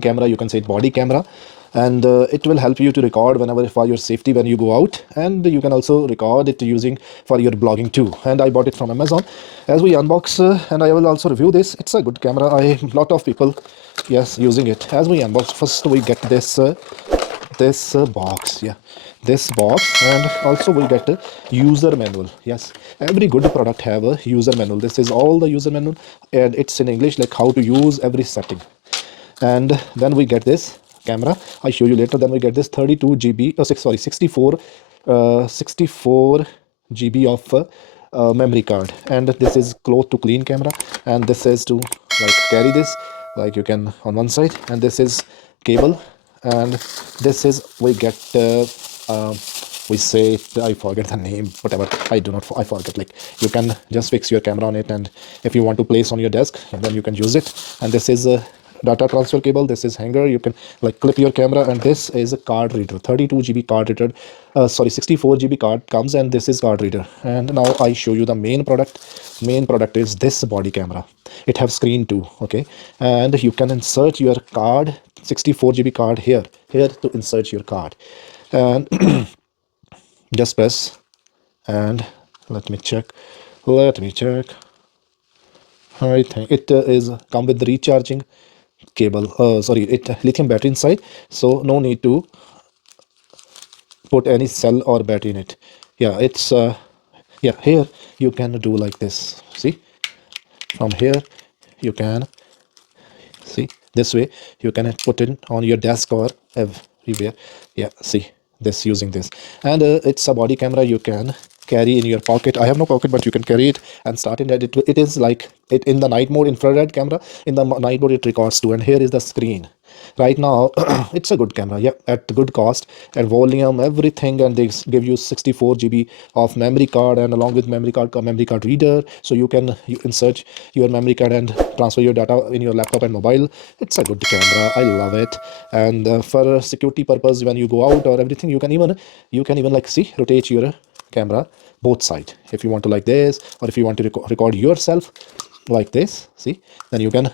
camera, you can say body camera, and it will help you to record whenever for your safety when you go out, and you can also record it using for your blogging too. And I bought it from Amazon. As we unbox, and I will also review this, it's a good camera. I lot of people, yes, using it. As we unbox, first we get this box, yeah, this box, and also we get a user manual. Yes, every good product have a user manual. This is all the user manual, and it's in English, like how to use every setting. And then we get this camera, I show you later. Then we get this 32 GB, 64 64 GB of memory card, and this is close to clean camera, and this is to like carry this, like you can on one side, and this is cable, and this is we get uh, we say I forget the name, whatever, I forget, like you can just fix your camera on it, and if you want to place on your desk, and then you can use it. And this is a data transfer cable, this is hanger, you can like clip your camera, and this is a card reader, 32 GB card reader, sorry, 64 GB card comes, and this is card reader. And now I show you the main product. Main product is this body camera. It have screen too, okay, and you can insert your card, 64 GB card here to insert your card, and just press, and let me check. I think it is come with the recharging cable, sorry, it lithium battery inside, so no need to put any cell or battery in it. Yeah, it's yeah, here you can do like this, see, from here you can see this way, you can put it on your desk or everywhere. Yeah, see, this using this. And it's a body camera, you can carry in your pocket. I have no pocket, but you can carry it and start in it. It is like it in the night mode, infrared camera. In the night mode it records too, and here is the screen right now. It's a good camera, yeah, at good cost and volume, everything. And they give you 64 GB of memory card, and along with memory card reader, so you can insert your memory card and transfer your data in your laptop and mobile. It's a good camera, I love it. And for security purpose, when you go out or everything, you can even like see, rotate your camera both side if you want to, like this, or if you want to record yourself like this, see, then you can